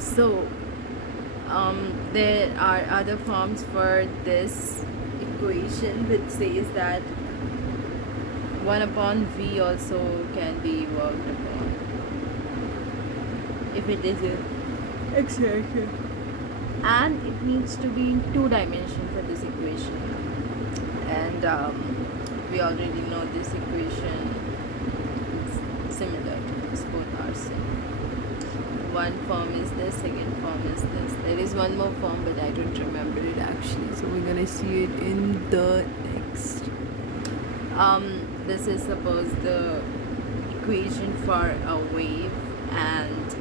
So there are other forms for this equation which says that 1 upon v also can be worked upon if it is a extension, and it needs to be in 2 dimensions for this equation. And we already know this equation is similar to this, both are same. One form is this, second form is this. There is one more form, but I don't remember it actually, so we're gonna see it in the next. This is suppose the equation for a wave, and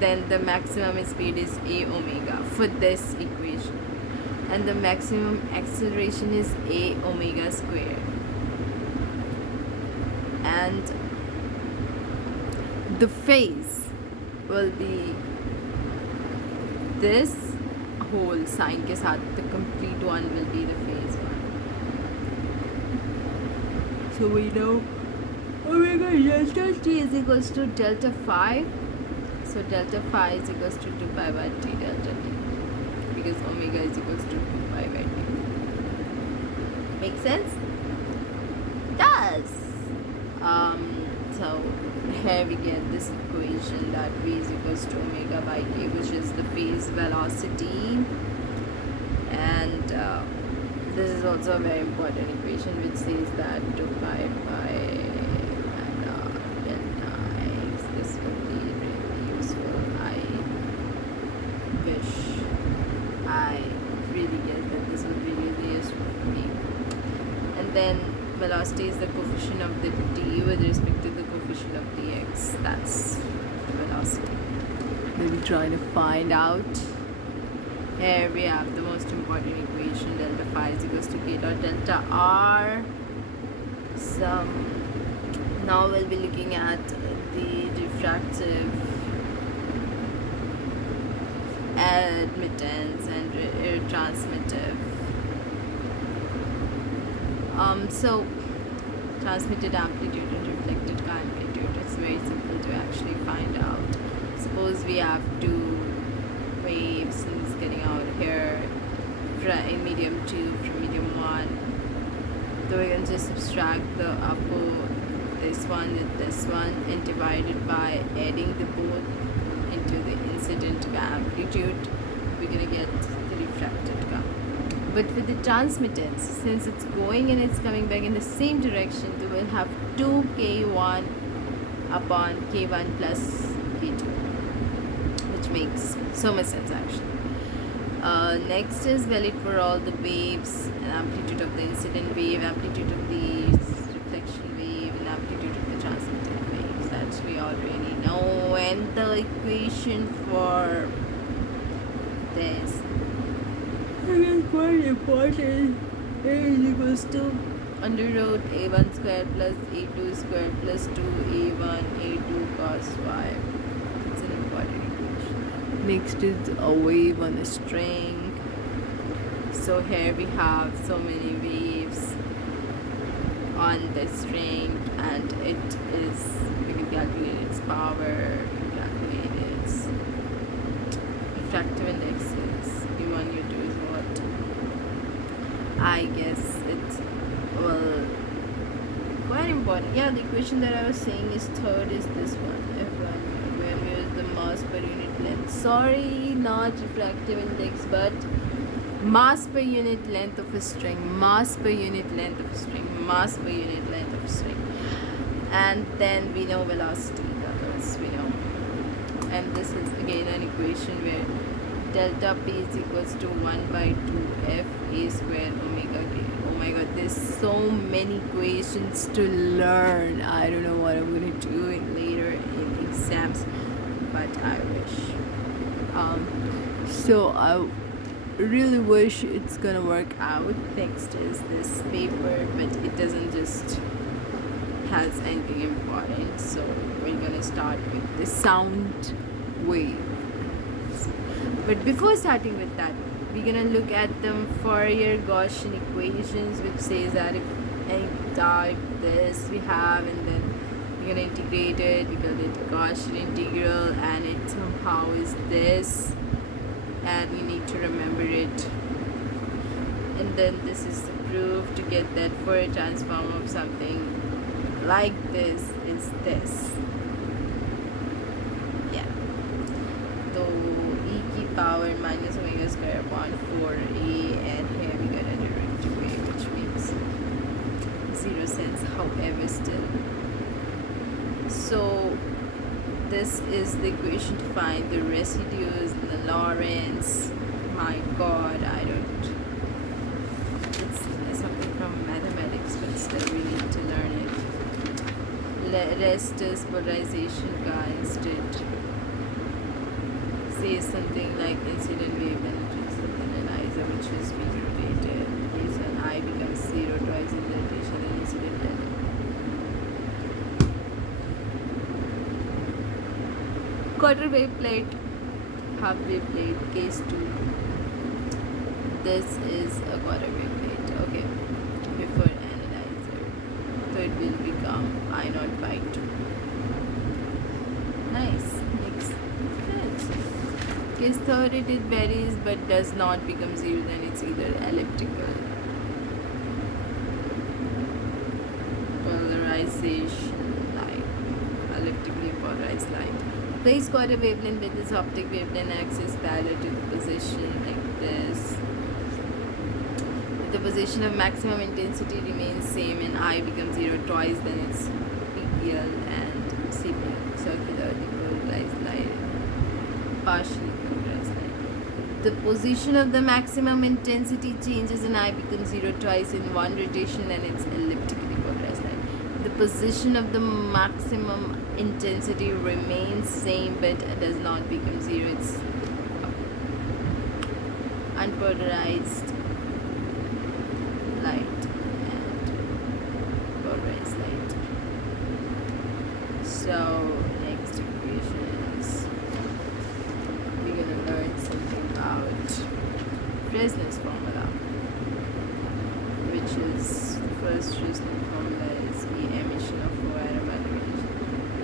then the maximum speed is a omega for this equation, and the maximum acceleration is a omega squared, and the phase will be this whole sign के साथ, the complete one will be the phase one. So we know omega delta t is equals to delta phi. So delta phi is equals to 2 pi by t delta t, because omega is equals to 2 pi by t. Make sense? Does. So here we get this equation that v is equals to omega by t, which is the phase velocity, and this is also a very important equation which says that 2 pi by delta x. This will be really useful. I wish I really guess that this would be really useful for me. And then velocity is the coefficient of the t with respect to the coefficient of the x. That's velocity. We'll be trying to find out. Here we have the most important equation, delta phi is equals to k dot delta r. So now we'll be looking at the diffractive admittance and transmittive. So transmitted amplitude and reflected amplitude, it's very simple to actually find out. Suppose we have two waves and it's getting out here in medium 2 from medium 1. So we're going to just subtract the upper, this one with this one, and divide it by adding the both into the incident amplitude. We're going to get the refracted curve. But with the transmittance, since it's going and it's coming back in the same direction, we will have 2k1 upon k1 plus k2, which makes so much sense actually. Next is valid for all the waves, and amplitude of the incident wave, amplitude of the reflection wave, and amplitude of the transmitted waves. That we already know. And the equation for this is quite important. A is equals to under root a1 square plus a2 square plus 2a1 a2 cos y. It's an important equation. Next is a wave on a string. So here we have so many waves on the string, and it is, we can calculate its power, we can calculate its refractive indexes. u1, u2 is what? I guess it's, well, quite important. Yeah, the equation that I was saying is third is this one. F1, where mu is the mass per unit length. Sorry, not refractive index, but mass per unit length of a string. Mass per unit length of a string. Mass per unit length of a string. And then we know velocity, others we know. And this is again an equation where delta p is equals to 1 by 2 f a square omega k. Oh my god, there's so many equations to learn. I don't know what I'm going to do later in exams, but I wish. So I really wish it's gonna work out. Next is this paper, but it doesn't just has anything important, so we're gonna start with the sound wave. But before starting with that, we're gonna look at the Fourier-Gaussian equations, which says that if any type this we have, and then we gonna integrate it. We call it Gaussian integral, and it somehow is this, and you need to remember it. And then this is the proof to get that Fourier transform of something like this is this. Yeah. So e की power minus omega square upon 4a, and here we got a derivative way, which makes 0 sense, however still. So this is the equation to find the residues in the Lorentz. My god, I don't, it's something from mathematics, but still we need to learn it. Rest is polarization ka instead. Say something like incident wave energy is an analyzer which is being rotated. Is when I becomes 0 twice in the rotation and incident energy. Quarter wave plate, half wave plate, case 2. This is a quarter wave plate, okay, before analyzer. So it will become I naught by 2. Nice, makes sense. Case third, it varies but does not become 0, then it's either elliptical. Polarization line, elliptically polarized line. Place quarter wavelength with its optic wavelength axis parallel to the position like this. If the position of maximum intensity remains same and I becomes 0 twice, then it's PPL and CPL, circular depolarized light, partially polarized light. The position of the maximum intensity changes and I becomes 0 twice in one rotation, and it's elliptically polarized light. The position of the maximum intensity remains same but does not become 0, it's unpolarized light and polarized light. So next equation is, we're gonna learn something about Fresnel's formula, which is the first Fresnel formula is the emission of 4 aromatic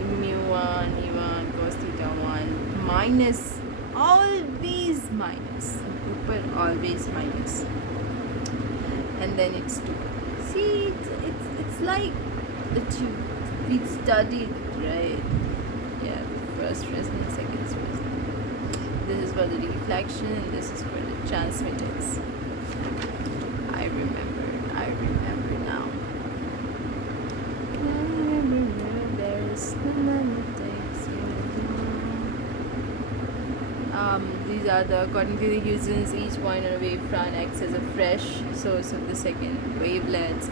mu1 e1 cos theta 1 minus, always minus, but always minus, and then it's 2. See, it's like that we studied, right? Yeah, the first Fresnel, second Fresnel. This is for the reflection and this is for the transmittance. I remember now. These are the, according to the Huygens, each point on a wavefront acts as a fresh source of the second wavelets.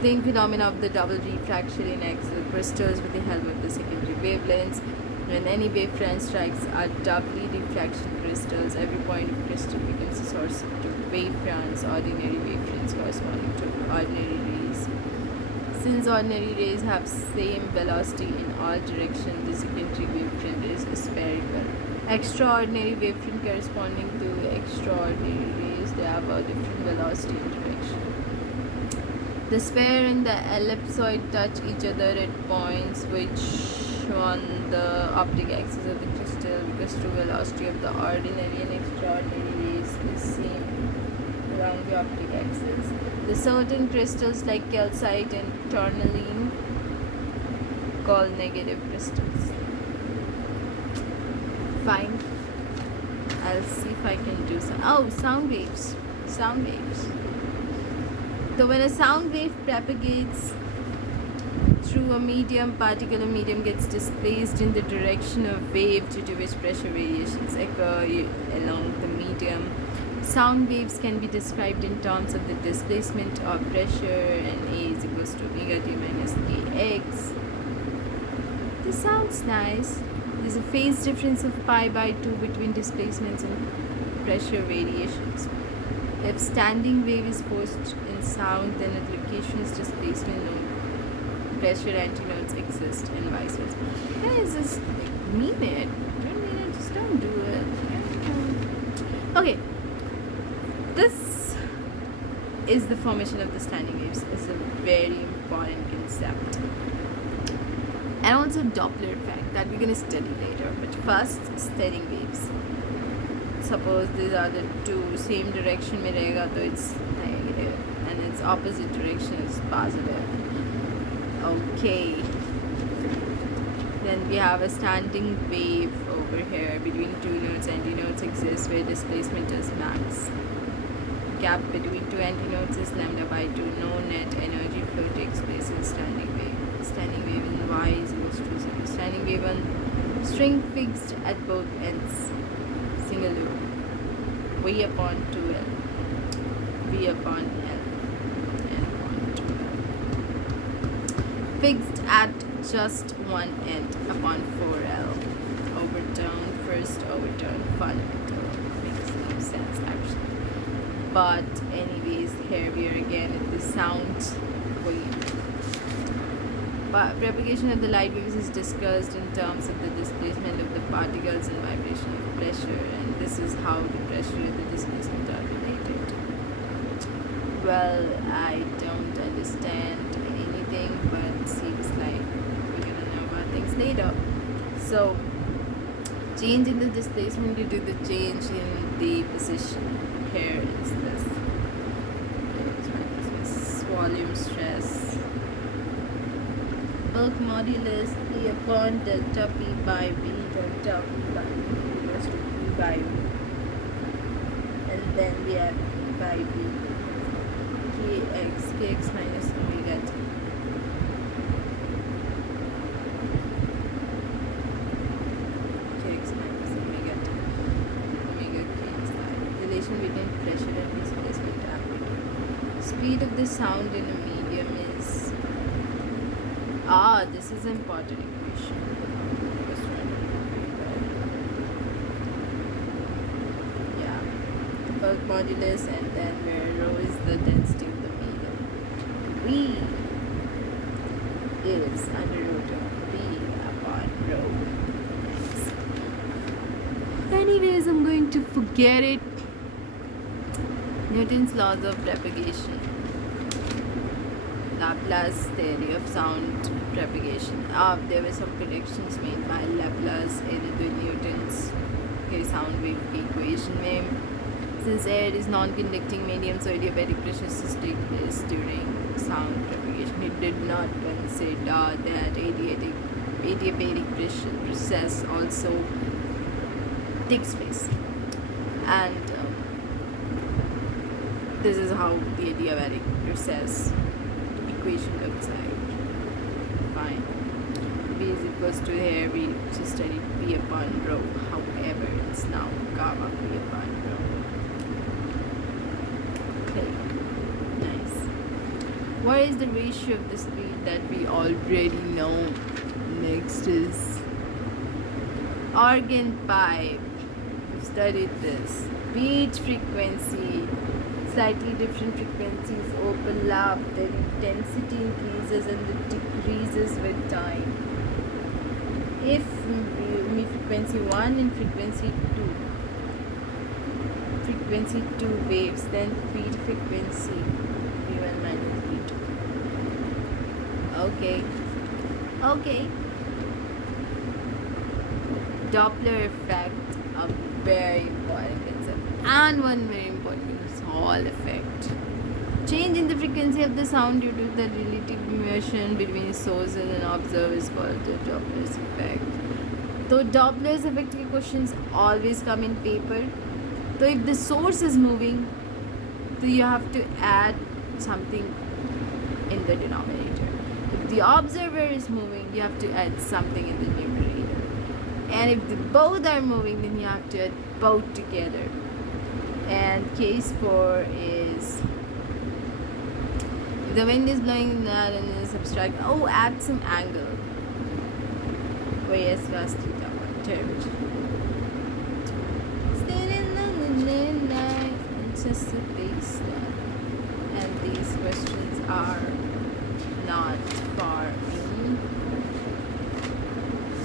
Same phenomena of the double refraction in axial crystals with the help of the secondary wavelengths. When any wavefront strikes are doubly refraction crystals, every point of crystal becomes a source of two wavefronts, ordinary wavefronts corresponding to ordinary rays. Since ordinary rays have same velocity in all directions, the secondary wavefront is spherical. Extraordinary wavefront corresponding to extraordinary rays, they have a different velocity and direction. The sphere and the ellipsoid touch each other at points which on the optic axis of the crystal, because true velocity of the ordinary and extraordinary rays is same along the optic axis. The certain crystals like calcite and tourmaline called negative crystals. Fine. I'll see if I can do some. Oh, sound waves. Sound waves. So when a sound wave propagates through a medium, particular medium gets displaced in the direction of wave due to which pressure variations occur along the medium. Sound waves can be described in terms of the displacement of pressure, and A is equals to omega t minus kx. This sounds nice. There's a phase difference of pi by 2 between displacements and pressure variations. If standing wave is forced in sound, then at locations displacement no pressure antinodes exist and vice versa. Guys, just mean it. Don't mean it, just don't do it. Okay. This is the formation of the standing waves. It's a very important concept. and also Doppler effect that we're going to study later. But first, steering waves. Suppose these are the two same direction में रहेगा तो it's negative and its opposite direction is positive. Okay. Then we have a standing wave over here between two nodes. Antinodes exist where displacement is max. Gap between two antinodes is lambda by 2. No net energy flow takes place in standing wave. Standing wave in y is equals to 0. Standing wave on string fixed at both ends. Single loop. V upon 2L. V upon L. N upon 2L. Fixed at just one end upon 4L. Overtone, first overtone, fundamental. Makes no sense actually. But anyways, here we are again at the sound wave. But propagation of the light waves is discussed in terms of the displacement of the particles and vibration of pressure, and this is how the pressure and the displacement are related. Well, I don't understand anything, but seems like we're gonna know about things later. So, change in the displacement due to the change in the position. Here is this. Volume stress. Bulk modulus P upon delta P by V, delta P by V equals to P by V. And then we have P by V. Kx minus omega t. Kx minus omega t. Omega k is that. Relation between pressure and displacement amplitude. Speed of the sound in a medium is... this is an important equation. Yeah. Bulk modulus and then where rho is the density of the medium. V is under root of V upon rho. Anyways, I'm going to forget it. Newton's laws of propagation. Laplace theory of sound propagation. There were some predictions made by Laplace in the Newton's sound wave equation में. Since air is non-conducting medium, so adiabatic processes take place during sound propagation. He did not consider that adiabatic process also takes place, and this is how the adiabatic process equation looks like. Fine. V is equals to here we just studied P upon rho. However, it's now gamma P upon rho. Okay. Nice. What is the ratio of the speed that we already know? Next is organ pipe. We've studied this. Beat frequency. Slightly different frequencies overlap, their intensity increases and it decreases with time. If frequency 1 and frequency 2 waves, then beat frequency V1 minus V2. Okay. Doppler effect, a very important concept, and one very important Hall effect. Change in the frequency of the sound due to the relative motion between sources and observer is called the Doppler's effect. So Doppler's effect questions always come in paper. So if the source is moving, so you have to add something in the denominator. If the observer is moving, you have to add something in the numerator. And if both are moving, then you have to add both together. And case 4 is if the wind is blowing in that and is abstract, add some angle where S was theta termed. Anticipation. And these questions are not far in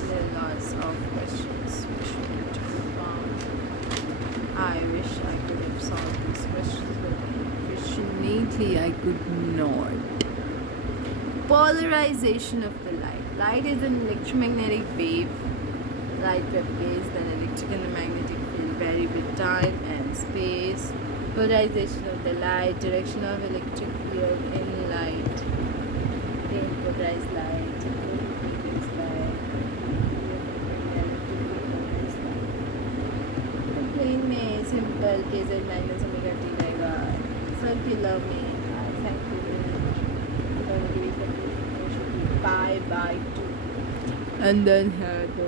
the lots of questions which we need to perform. I wish I could have solved these questions, but unfortunately I could not. Polarization of the light. Light is an electromagnetic wave. Light propagates an electric and the magnetic field vary with time and space. Polarization of the light. Direction of electric field in light. Polarized light. Polarized light. Plane में simple KZ minus omega T रहेगा. Circular में pi by 2, and then here the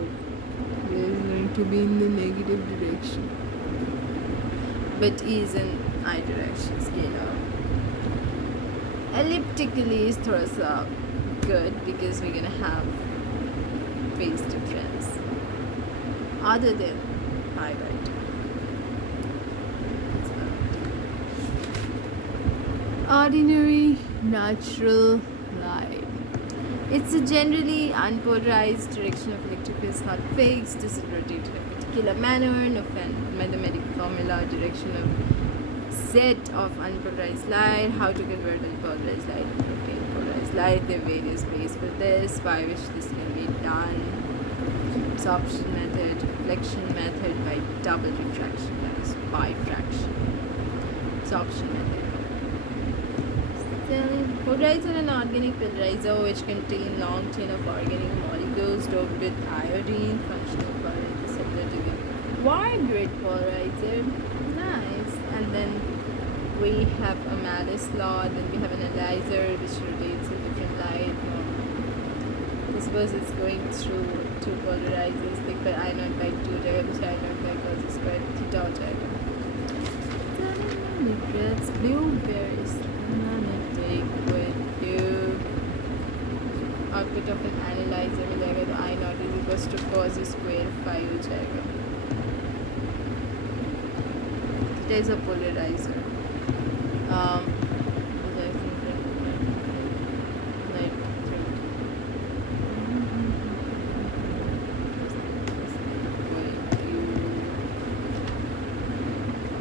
is going to be in the negative direction, but is in I direction scalar. Elliptically is thoda sa good because we're gonna have phase difference other than pi by 2. Ordinary natural light. It's a generally unpolarized direction of electric field is not fixed. Does it rotate in a particular manner? No mathematical formula. Direction of set of unpolarized light. How to convert unpolarized light into polarized light. There are various ways for this, by which this can be done. Absorption method, reflection method, by double refraction, that is bifraction. Absorption method. Polarizer an organic polarizer which contain long chain of organic molecules doped with iodine. Functional current is similar to the wide grid polarizer. Nice. And then we have a Malus law. Then we have an analyzer which rotates a different light. I suppose it's going through two polarizers. Think by I naught by 2 jagah which I naught by cos square theta ho jayega. It's blueberries. With you output of an analyzer हो जाएगा तो I naught is equals to cos square phi हो जाएगा. It is a polarizer.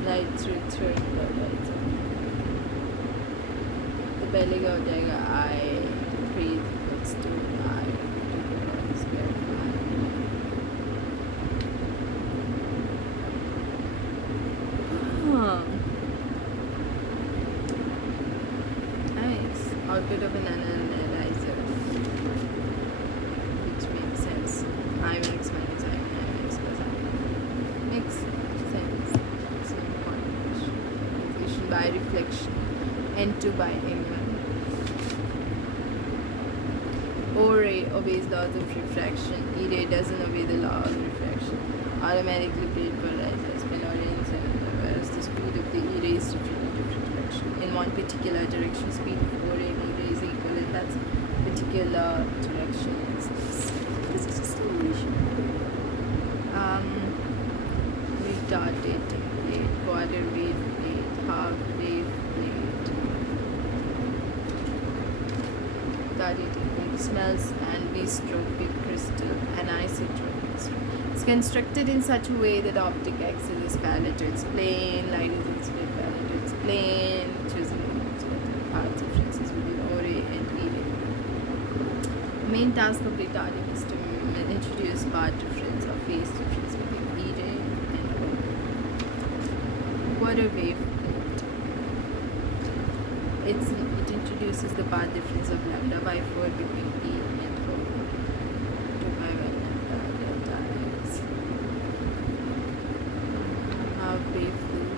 Light through third polarizer. पहले क्या हो जाएगा I 3 equals to I square phi. Nice. Output of an analyzer, which makes sense. I max minus I max plus I makes sense. Same condition by reflection. N2 by N1. O ray obeys laws of refraction. E ray doesn't obey the law of refraction. Automatically paid polarizer spin orients and whereas the speed of the E ray is different in different direction. In one particular direction, speed of O ray and E ray is equal, and that particular direction is this. This is a solution. Retarded plate, quarter wave plate, half wave plate. Smells and V-stropic crystal, anisotropic crystal. It's constructed in such a way that optic axis is parallel to its plane, light is incident parallel to its plane, choosing path differences between O ray and E ray. The main task of retarding is to introduce path difference or phase difference between E ray and O ray. Quarter wave plate. It introduces the path difference of lambda by 4 between E and O. 2 by 1 lambda delta x. Half wave loop.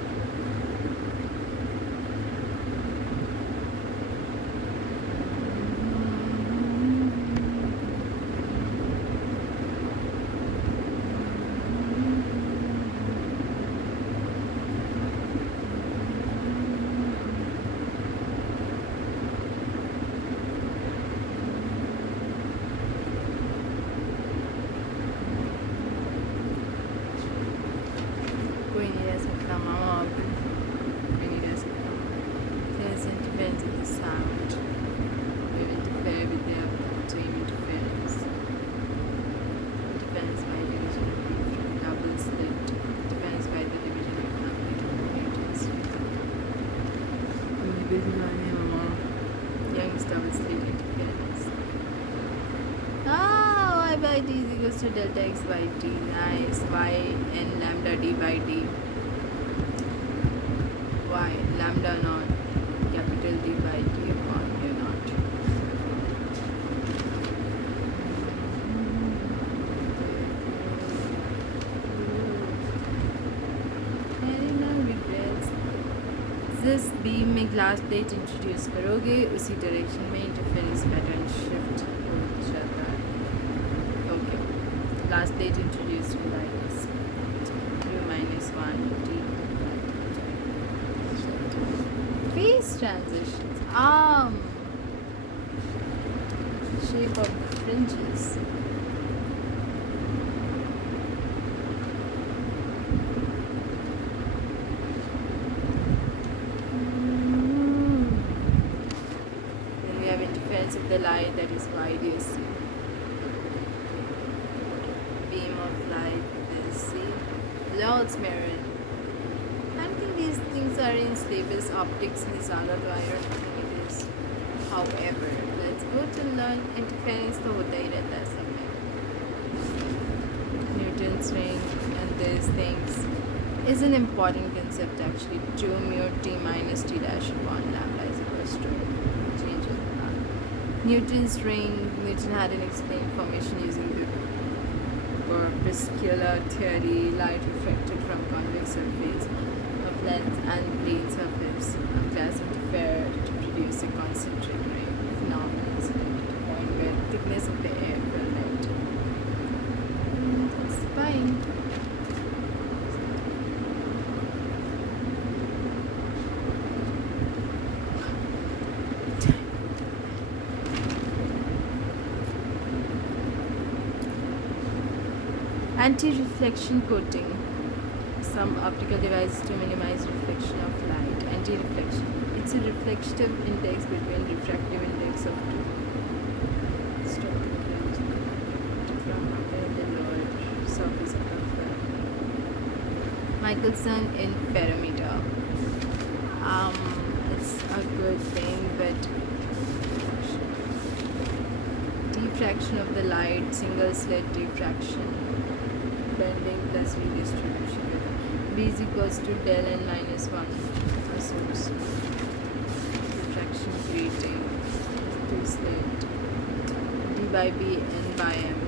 Young's double slit interference. faster delta x by t. Nice. Y n lambda d by d. Y lambda naught capital D by d upon mu naught. Very no regrets. जिस beam में glass plate introduce करोगे उसी direction में interference pattern shift हो जाता है. Okay, glass plate introduce like u minus 1 t. Phase transitions. Shape of fringes. Then we have interference of the light, that is YDC. Beam of light is C. Lord's mirror. I don't think these things are in Slavis optics में ज़्यादा, तो I don't think it is. However, let's go to learn interference तो होता ही रहता है सब में. Newton's ring and these things is an important concept actually. 2 mu t minus t dash upon lambda is equals to change of Newton's ring. Newton had an explained formation using the corpuscular theory. Light refracted from convex surface of lens and plane surface of glass interfered to produce a concentric ring. Phenomenon is at a point where thickness of the air will melt. That's fine. Anti-reflection coating. Some optical devices to minimize reflection of light. Anti-reflection. It's a reflective index between refractive index of two. Stop the lens from upper the lower surface of the frame. Michelson in parameter. It's a good thing, but diffraction of the light, single slit diffraction. Bending plus redistribution. B is equals to del n minus 1 source. Diffraction grating. 2 slit. D by B n by m.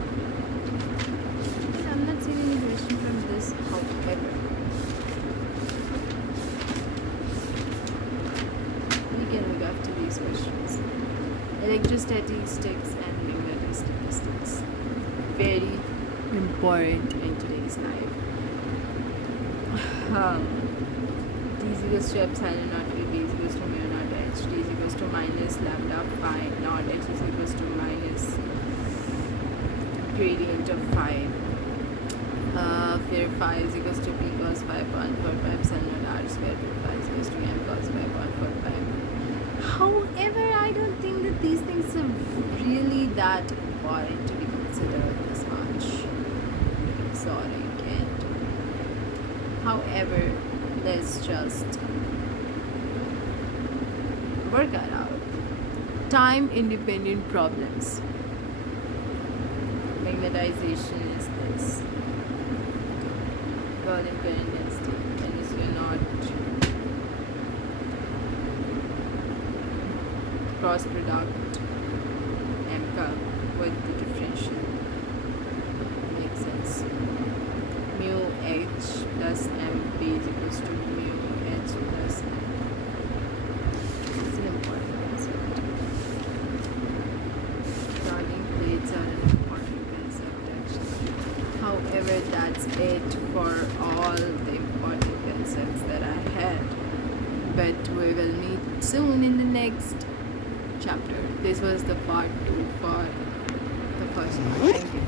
But I'm not seeing any question from this, however. We can look after these questions. Electrostatistics and magnetic statistics. Very important in today's life. D is equals to epsilon naught V, B is equals to mu naught H, D is equals to minus lambda phi naught H is equals to minus gradient of phi. Where phi is equals to P cos phi upon 4 pi epsilon naught R square, where phi is equals to M cos phi upon 4 pi. However, I don't think that these things are really that important to be considered this much. Exotic and however, let's just work it out. Time independent problems. Magnetization is this. Golden current density. And is you're not cross product M cup with the differential. Makes sense. Mu h plus m p is equals to mu h plus m. It's an important concept. Starting plates are an important concept actually. However, that's it for all the important concepts that I had. But we will meet soon in the next chapter. This was the part 2 for the first part. Thank you.